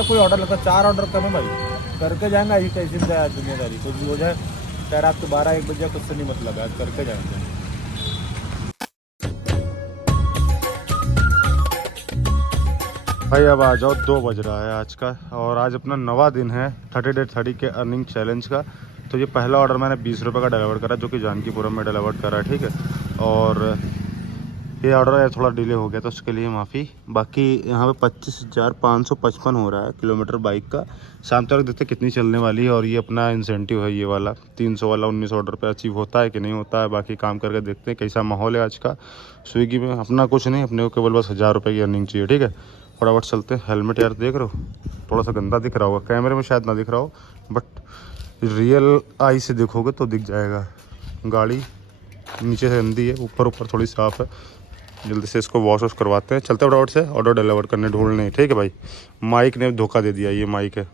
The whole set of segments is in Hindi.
जब कोई ऑर्डर लगता है 4 ऑर्डर कम है भाई, करके जाएंगे। ऐसी टेंशन से आज दुनियादारी कुछ भी हो जाए, खैर आप तो 12-1 बजे कुछ से नहीं मतलब है, आज करके जाएंगे। भाई अब आ जाओ, 2 बज रहा है आज का, और आज अपना 9वां दिन है 30 डे 30 के अर्निंग चैलेंज का। तो ये पहला ऑर्डर मैंने 20 रुपये का डिलीवर करा, जो कि जानकीपुरम में डिलीवर करा है, ठीक है। और ये ऑर्डर थोड़ा डिले हो गया तो उसके लिए माफ़ी। बाकी यहाँ पे 25,555 हो रहा है किलोमीटर बाइक का। शाम तक देखते कितनी चलने वाली है। और ये अपना इंसेंटिव है, ये वाला 300 वाला 19 ऑर्डर पे अचीव होता है कि नहीं होता है। बाकी काम करके देखते हैं कैसा माहौल है आज का स्विगी में। अपना कुछ नहीं, अपने को केवल बस 1000 रुपये की अर्निंग चाहिए, ठीक है। फटाफट चलते हैं। हेलमेट यार देख रहे हो, थोड़ा सा गंदा दिख रहा होगा, कैमरे में शायद ना दिख रहा हो, बट रियल आई से देखोगे तो दिख जाएगा। गाड़ी नीचे से गंदी है, ऊपर ऊपर थोड़ी साफ़ है। जल्दी से इसको वॉश वॉश करवाते हैं, चलते फटाफट से ऑर्डर डिलीवर करने ढूंढने, ठीक है भाई। माइक ने धोखा दे दिया, ये माइक है,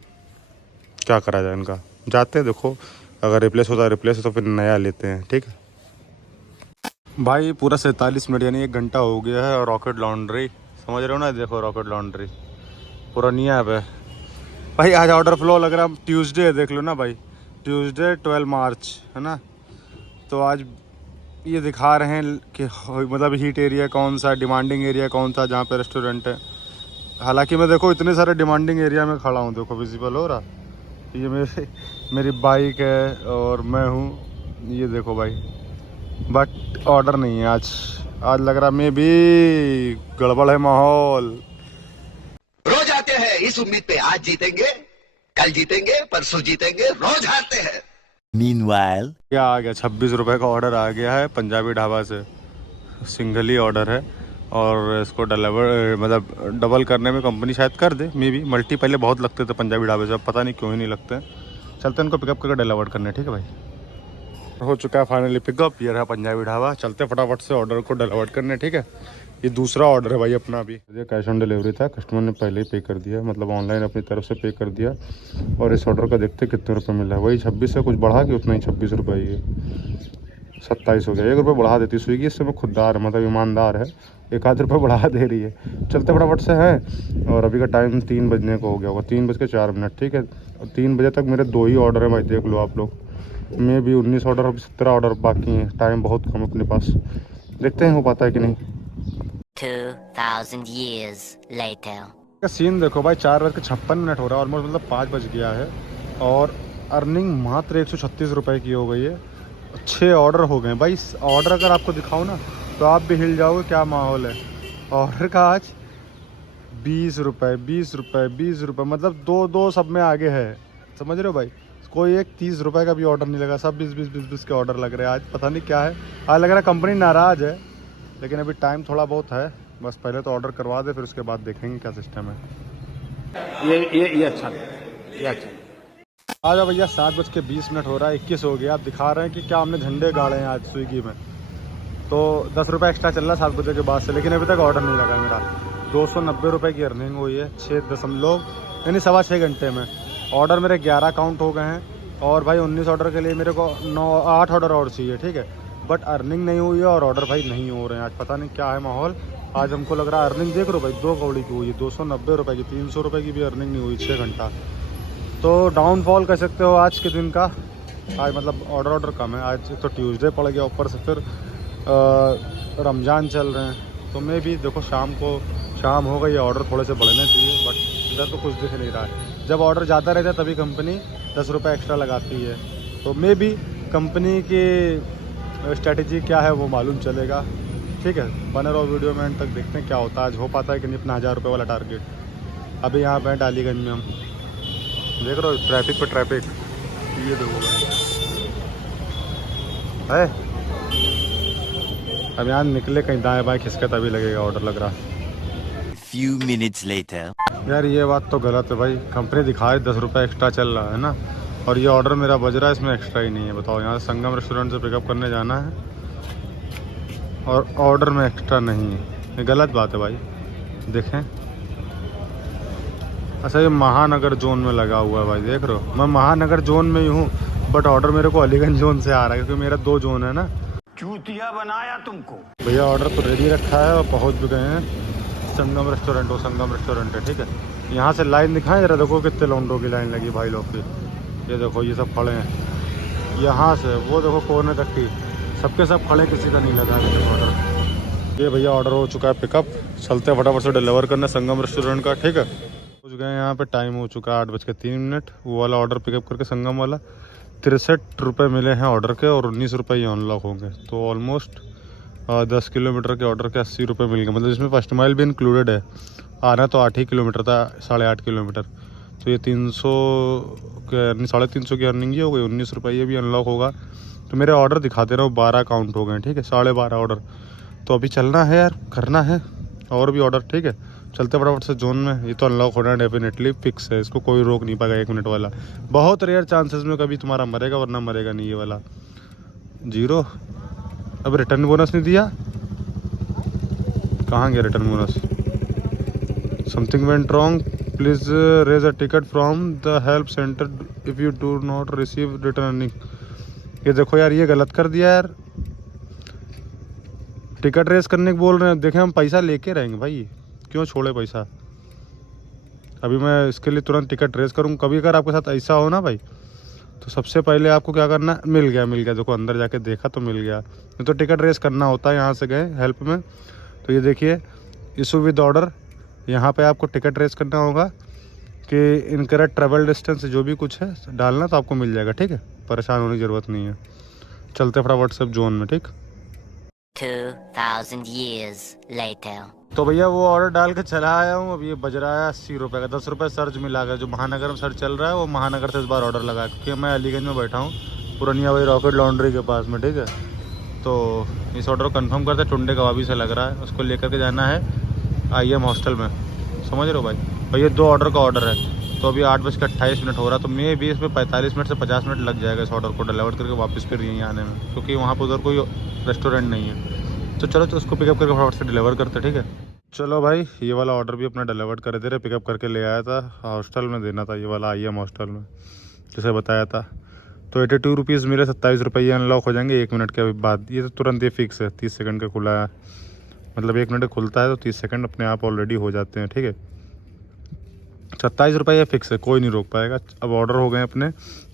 क्या करा जाए इनका। जाते हैं, देखो अगर रिप्लेस होता है रिप्लेस हो तो फिर नया लेते हैं, ठीक है भाई। पूरा 47 मिनट यानी 1 घंटा हो गया है। और रॉकेट लॉन्ड्री समझ रहे हो ना, देखो रॉकेट लॉन्ड्री पूरा नहीं ऐप है भाई। आज ऑर्डर फ्लो लग रहा है ट्यूसडे है, देख लो ना भाई, ट्यूसडे 12 मार्च है ना। तो आज ये दिखा रहे हैं कि मतलब हीट एरिया कौन सा, डिमांडिंग एरिया कौन सा जहाँ पे रेस्टोरेंट है। हालांकि मैं देखो इतने सारे डिमांडिंग एरिया में खड़ा हूँ, देखो विजिबल हो रहा। ये मेरी बाइक है और मैं हूँ, ये देखो भाई। बट ऑर्डर नहीं है आज लग रहा मे भी गड़बड़ है माहौल। रोज आते हैं इस उम्मीद पे आज जीतेंगे, कल जीतेंगे, परसों जीतेंगे, रोज हारते हैं। Meanwhile, क्या आ गया, 26 रुपये का ऑर्डर आ गया है पंजाबी ढाबा से। सिंगल ही ऑर्डर है और इसको डिलीवर मतलब डबल करने में कंपनी शायद कर दे, मे बी। मल्टी पहले बहुत लगते थे पंजाबी ढाबे से, अब पता नहीं क्यों ही नहीं लगते। चलते हैं इनको पिकअप करके डिलीवर करने, ठीक है भाई। हो चुका है फाइनली पिकअप, ये रहा पंजाबी ढाबा। चलते फटाफट से ऑर्डर को डिलीवर करने, ठीक है। ये दूसरा ऑर्डर है भाई अपना। अभी ये कैश ऑन डिलीवरी था, कस्टमर ने पहले ही पे कर दिया, मतलब ऑनलाइन अपनी तरफ से पे कर दिया। और इस ऑर्डर का देखते कितने रुपए मिला है, वही 26 से कुछ बढ़ा के उतना ही 26 रुपये, ये 27 हो गया। 1 रुपये बढ़ा देती स्विगी, इससे मैं खुददार मतलब ईमानदार है, 1 आध रुपये बढ़ा दे रही है। चलते फटाफट से है। और अभी का टाइम 3 बजने को हो गया होगा, 3:04, ठीक है। और 3 बजे तक मेरे 2 ही ऑर्डर है भाई, देख लो आप लोग। मे भी 19 ऑर्डर, अभी 17 ऑर्डर बाकी हैं। टाइम बहुत कम अपने पास, देखते हैं हो पाता है कि नहीं। 2000 years later. का सीन देखो भाई, 4:56 हो रहा है, ऑलमोस्ट मतलब 5 बज गया है। और अर्निंग मात्र 136 रुपये की हो गई है। 6 ऑर्डर हो गए भाई। ऑर्डर अगर आपको दिखाऊँ ना तो आप भी हिल जाओगे, क्या माहौल है। ऑर्डर का आज 20 रुपये 20 रुपये 20 रुपये, मतलब 2 सब में आगे है, समझ रहे हो भाई। कोई एक 30 रुपये का भी ऑर्डर नहीं लगा, सब 20 के ऑर्डर लग रहे हैं आज। पता नहीं क्या है, आज लग रहा है कंपनी नाराज़ है। लेकिन अभी टाइम थोड़ा बहुत है, बस पहले तो ऑर्डर करवा दे, फिर उसके बाद देखेंगे क्या सिस्टम है। ये अच्छा, ये अच्छा। आ जाओ भैया, 7:20 हो रहा है, 21 हो गया। आप दिखा रहे हैं कि क्या हमने झंडे गाड़े हैं आज स्विगी में। तो 10 रुपये एक्स्ट्रा चल रहा है 7 बजे के बाद से, लेकिन अभी तक ऑर्डर नहीं लगा मेरा। 290 रुपये की अर्निंग हुई है 6.6 घंटे में। ऑर्डर मेरे 11 काउंट हो गए हैं। और भाई 19 ऑर्डर के लिए मेरे को 8 ऑर्डर और चाहिए, ठीक है। बट अर्निंग नहीं हुई है और ऑर्डर भाई नहीं हो रहे हैं आज, पता नहीं क्या है माहौल। आज हमको लग रहा है अर्निंग देख लो भाई, 2 कौड़ी की हुई है, 290 रुपये की। 300 रुपये की भी अर्निंग नहीं हुई 6 घंटा। तो डाउनफॉल कह सकते हो आज के दिन का। आज मतलब ऑर्डर कम है आज, तो ट्यूसडे पड़ गया, ऊपर से फिर रमज़ान चल रहे हैं। तो मैं भी देखो शाम हो गई, ऑर्डर थोड़े से बढ़ने चाहिए, बट इधर तो कुछ दिख नहीं रहा है। जब ऑर्डर ज़्यादा रहता है तभी कंपनी 10 रुपये एक्स्ट्रा लगाती है। तो मे भी कंपनी की स्ट्रेटजी क्या है वो मालूम चलेगा, ठीक है। बने रहो वीडियो में एंड तक, देखते हैं क्या होता है आज। हो पाता है कि नहीं अपना 1000 रुपये वाला टारगेट। अभी यहाँ पे डालीगंज में हम देख रहे हो ट्रैफिक पे ट्रैफिक, ये देखो है। अब यहाँ निकले कहीं दाएँ बाएँ खिसके तभी लगेगा ऑर्डर लग रहा है। few minutes later. यार ये बात तो गलत है भाई, कंपनी दिखाए 10 रुपये एक्स्ट्रा चल रहा है ना, और ये ऑर्डर मेरा बज रहा है, इसमें एक्स्ट्रा ही नहीं है। बताओ, यहाँ से संगम रेस्टोरेंट से पिकअप करने जाना है और ऑर्डर में एक्स्ट्रा नहीं है, ये गलत बात है भाई। देखें, अच्छा ये महानगर जोन में लगा हुआ है भाई, देख रहे हो। मैं महानगर जोन में ही हूँ, बट ऑर्डर मेरे को अलीगंज जोन से आ रहा है, क्योंकि मेरा 2 जोन है ना। चूतिया बनाया तुमको। भैया ऑर्डर तो रेडी रखा है और पहुँच भी गए हैं। संगम रेस्टोरेंट, वो संगम रेस्टोरेंट है, ठीक है। यहाँ से लाइन दिखाएं जरा, देखो कितने लौंडों की लाइन लगी भाई लोग की। ये देखो ये सब खड़े हैं यहाँ से वो देखो कोने तक की, सबके सब खड़े, किसी का नहीं लगा है ऑर्डर। ये भैया ऑर्डर हो चुका है पिकअप, चलते हैं फटाफट से डिलीवर करना संगम रेस्टोरेंट का, ठीक है। पहुँच गए यहाँ पे, टाइम हो चुका है 8:03। वो वाला ऑर्डर पिकअप करके संगम वाला 63 रुपये मिले हैं ऑर्डर के, और 19 रुपये ये अनलॉक होंगे। तो ऑलमोस्ट 10 किलोमीटर के ऑर्डर के 80 रुपये मिल गए, मतलब इसमें फर्स्ट माइल भी इंक्लूडेड है। आना तो 8 ही किलोमीटर था, 8.5 किलोमीटर, तो ये 300 के 350 की अर्निंग ही हो गई। 19 रुपये ये भी अनलॉक होगा। तो मेरे ऑर्डर दिखा दे रहा हूँ, 12 काउंट हो गए, ठीक है, 12.5 ऑर्डर। तो अभी चलना है यार, करना है और भी ऑर्डर, ठीक है। चलते फटाफट से जोन में। ये तो अनलॉक होना डेफिनेटली फिक्स है, इसको कोई रोक नहीं पाएगा। 1 मिनट वाला बहुत रेयर चांसेस में कभी तुम्हारा मरेगा, वरना मरेगा नहीं। ये वाला 0। अब रिटर्न बोनस नहीं दिया, कहाँ गया return bonus? Something went wrong, please raise a ticket from the help centre if you do not receive return earning. ये देखो यार, ये गलत कर दिया यार। टिकट रेस करने को बोल रहे हैं, देखें हम पैसा लेके रहेंगे भाई, क्यों छोड़े पैसा। अभी मैं इसके लिए तुरंत टिकट रेस करूँ। कभी अगर आपके साथ ऐसा हो ना भाई, तो सबसे पहले आपको क्या करना, मिल गया देखो, अंदर जाके देखा तो मिल गया, नहीं तो टिकट रेस करना होता है। यहाँ से गए हेल्प में, तो ये देखिए इशू विद ऑर्डर, यहाँ पे आपको टिकट रेस करना होगा कि इनकरेक्ट ट्रैवल डिस्टेंस जो भी कुछ है डालना, तो आपको मिल जाएगा, ठीक है। परेशान होने की ज़रूरत नहीं है। चलते फटाफट से जोन में, ठीक। 2000 years later. तो भैया वो ऑर्डर डाल के चला आया हूँ। अब ये बज रहा है 80 रुपये का, 10 रुपये सर्च मिला गया। जो महानगर में सर्च चल रहा है, वो महानगर से इस बार ऑर्डर लगा, क्योंकि मैं अलीगंज में बैठा हूँ, पुरानिया वही रॉकेट लॉन्ड्री के पास में, ठीक है। तो इस ऑर्डर को कंफर्म करते, टुंडे कबाबी से लग रहा है, उसको लेकर के जाना है IM हॉस्टल में, समझ रहे हो भाई। और ये 2 ऑर्डर का ऑर्डर है। तो अभी 8:28 हो रहा है, तो मे भी इसमें 45 मिनट से 50 मिनट लग जाएगा इस ऑर्डर को डिलीवर करके वापस फिर यहीं आने में, क्योंकि वहाँ पर उधर कोई रेस्टोरेंट नहीं है। तो चलो तो उसको पिकअप करके फटाफट से डिलीवर करते, ठीक है। चलो भाई, ये वाला ऑर्डर भी अपना डिलीवर कर दे रहे, पिकअप करके ले आया था, हॉस्टल में देना था, ये वाला IM हॉस्टल में, जैसे बताया था। तो 82 रुपीज़ मिले, 27 रुपये अनलॉक हो जाएंगे 1 मिनट के बाद। ये तो तुरंत ये फिक्स है, 30 सेकंड का खुला है, मतलब 1 मिनट खुलता है तो 30 सेकंड अपने आप ऑलरेडी हो जाते हैं, ठीक है। 27 रुपये ये फिक्स है, कोई नहीं रोक पाएगा। अब ऑर्डर हो गए अपने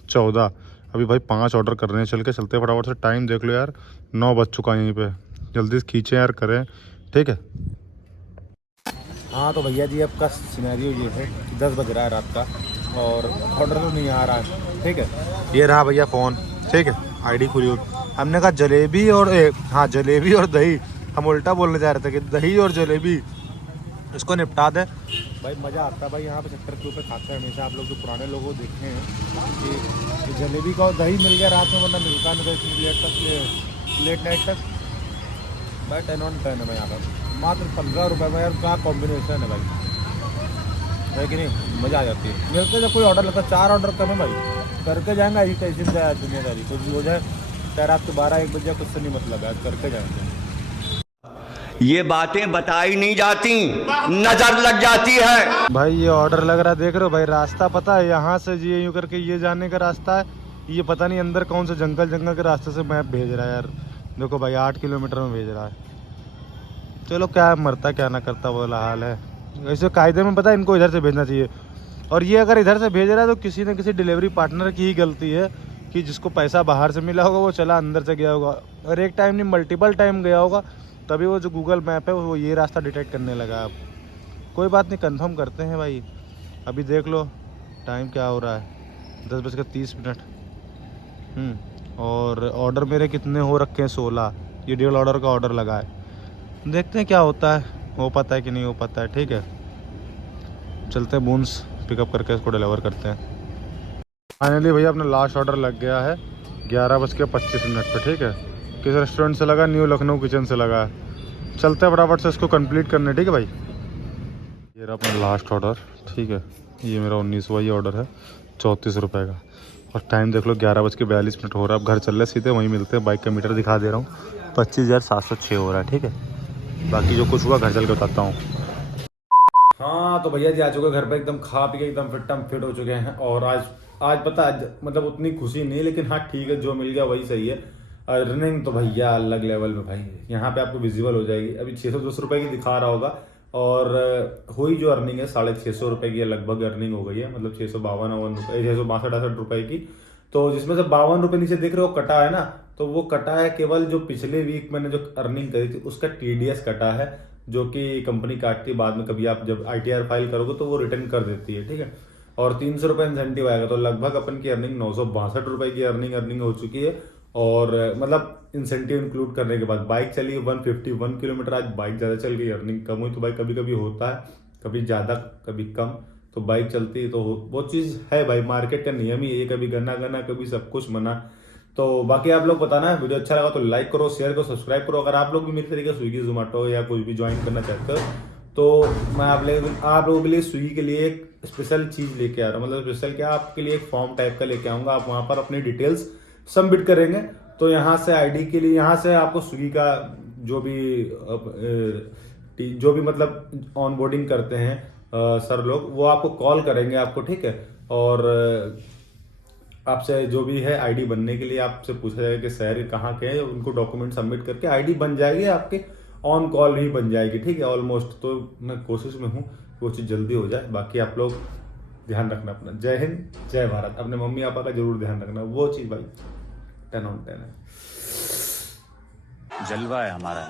14। अभी भाई 5 ऑर्डर कर रहे हैं, चलते फटाफट से। टाइम देख लो यार, 9 बज चुका है यहीं पे, जल्दी से खींचें यार, करें, ठीक है। हाँ तो भैया जी, आपका सिनेरियो ये है कि 10 बज रहा है रात का, और ऑर्डर तो नहीं आ रहा है, ठीक है। ये रहा भैया फ़ोन, ठीक है, ID खुली हुई। हमने कहा जलेबी और हाँ, जलेबी और दही, हम उल्टा बोलने जा रहे थे कि दही और जलेबी, इसको निपटा दे भाई। मज़ा आता है भाई, यहाँ पे चक्कर के ऊपर खाते हैं हमेशा। आप लोग जो पुराने लोगों को देखते हैं कि जलेबी का और दही मिल गया रात में, वरना मिलता नहीं था लेट नाइट तक। भाई 10 on 10 है भाई यहाँ पर, मात्र 15 रुपये में यार, क्या कॉम्बिनेशन है भाई, है कि नहीं। मज़ा आ जाती है। मिलते जब कोई ऑर्डर लगता है, 4 ऑर्डर करें भाई, करके जाएंगे। ऐसी कैसी जाए दुनियादारी, कुछ भी हो जाए, चाहे रात को 12-1 बजे, कुछ से नहीं मतलब है, करके जाएंगे। ये बातें बताई नहीं जाती, नजर लग जाती है। भाई ये ऑर्डर लग रहा है, देख रहे हो भाई, रास्ता पता है, यहाँ से ये यूँ करके ये जाने का रास्ता है, ये पता नहीं अंदर कौन से जंगल के रास्ते से मैप भेज रहा है यार। देखो भाई 8 किलोमीटर में भेज रहा है। चलो क्या मरता क्या ना करता वाला हाल है। वैसे कायदे में पता है इनको इधर से भेजना चाहिए, और ये अगर इधर से भेज रहा है तो किसी न किसी डिलीवरी पार्टनर की ही गलती है, कि जिसको पैसा बाहर से मिला होगा वो चला अंदर से गया होगा, और एक टाइम नहीं मल्टीपल टाइम गया होगा, तभी वो जो गूगल मैप है वो ये रास्ता डिटेक्ट करने लगा। अब कोई बात नहीं, कंफर्म करते हैं भाई। अभी देख लो टाइम क्या हो रहा है, 10:30। और ऑर्डर मेरे कितने हो रखे हैं, 16। ये 1.5 ऑर्डर का ऑर्डर लगा है, देखते हैं क्या होता है, हो पाता है कि नहीं हो पाता है, ठीक है। चलते हैं बूंस पिकअप करके इसको डिलीवर करते हैं। फाइनली भैया अपना लास्ट ऑर्डर लग गया है 11:25 पे, ठीक है। किस रेस्टोरेंट से लगा? न्यू लखनऊ किचन से लगा है। चलते हैं फटाफट से इसको कंप्लीट करने, ठीक है भाई। ये रहा अपना लास्ट ऑर्डर, ठीक है। ये मेरा 19वां ही ऑर्डर है, 34 रुपये का। और टाइम देख लो 11:42 हो रहा है। अब घर चल रहे सीधे, वहीं मिलते हैं। बाइक का मीटर दिखा दे रहा हूँ, 25,706 हो रहा है, ठीक है। बाकी जो कुछ हुआ घर चल के बताता हूँ। हाँ तो भैया जी आ चुके घर पे, एकदम खा पी के एकदम फिट हो चुके हैं। और आज पता मतलब उतनी खुशी नहीं, लेकिन हाँ ठीक है, जो मिल गया वही सही है। अर्निंग तो भैया अलग लेवल में भाई, यहाँ पे आपको विजिबल हो जाएगी। अभी 610 रुपये की दिखा रहा होगा, और हुई जो अर्निंग है 650 रुपये की लगभग अर्निंग हो गई है, मतलब 652 रुपये की। तो जिसमें से 52 रुपये नीचे देख रहे हो कटा है ना, तो वो कटा है केवल जो पिछले वीक मैंने जो अर्निंग करी थी उसका TDS कटा है, जो कि कंपनी काटती है बाद में। कभी आप जब ITR फाइल करोगे तो वो रिटर्न कर देती है, ठीक है। और 300 रुपये इंसेंटिव आएगा, तो लगभग अपन की अर्निंग 962 रुपये की अर्निंग हो चुकी है। और मतलब इंसेंटिव इंक्लूड करने के बाद बाइक चली 151 किलोमीटर, आज बाइक ज़्यादा चल गई, अर्निंग कम हुई। तो भाई कभी कभी होता है, कभी ज़्यादा कभी कम, तो बाइक चलती है तो वो चीज़ है भाई, मार्केट का नियम ही है, कभी गना कभी सब कुछ मना। तो बाकी आप लोग बताना, वीडियो अच्छा लगा तो लाइक करो, शेयर करो, सब्सक्राइब करो। अगर आप लोग भी मेरे तरीके स्विगी जोमेटो या कुछ भी ज्वाइन करना चाहते हो तो मैं आप लोगों के लिए स्विगी के लिए एक स्पेशल चीज़ लेके आ रहा हूँ। मतलब स्पेशल क्या, आपके लिए एक फॉर्म टाइप का लेके आऊँगा, आप वहाँ पर अपनी डिटेल्स सबमिट करेंगे तो यहाँ से ID के लिए, यहाँ से आपको स्विगी का जो भी मतलब ऑनबोर्डिंग करते हैं सर लोग, वो आपको कॉल करेंगे आपको, ठीक है। और आपसे जो भी है ID बनने के लिए आपसे पूछा जाएगा कि शहर कहाँ के हैं, उनको डॉक्यूमेंट सबमिट करके ID बन जाएगी, आपके ऑन कॉल ही बन जाएगी, ठीक है ऑलमोस्ट। तो मैं कोशिश में हूँ वो चीज़ जल्दी हो जाए। बाकी आप लोग ध्यान रखना अपना। जय हिंद, जय भारत। अपने मम्मी पापा का जरूर ध्यान रखना, वो चीज़ भाई 10 on 10 है। जलवा है हमारा।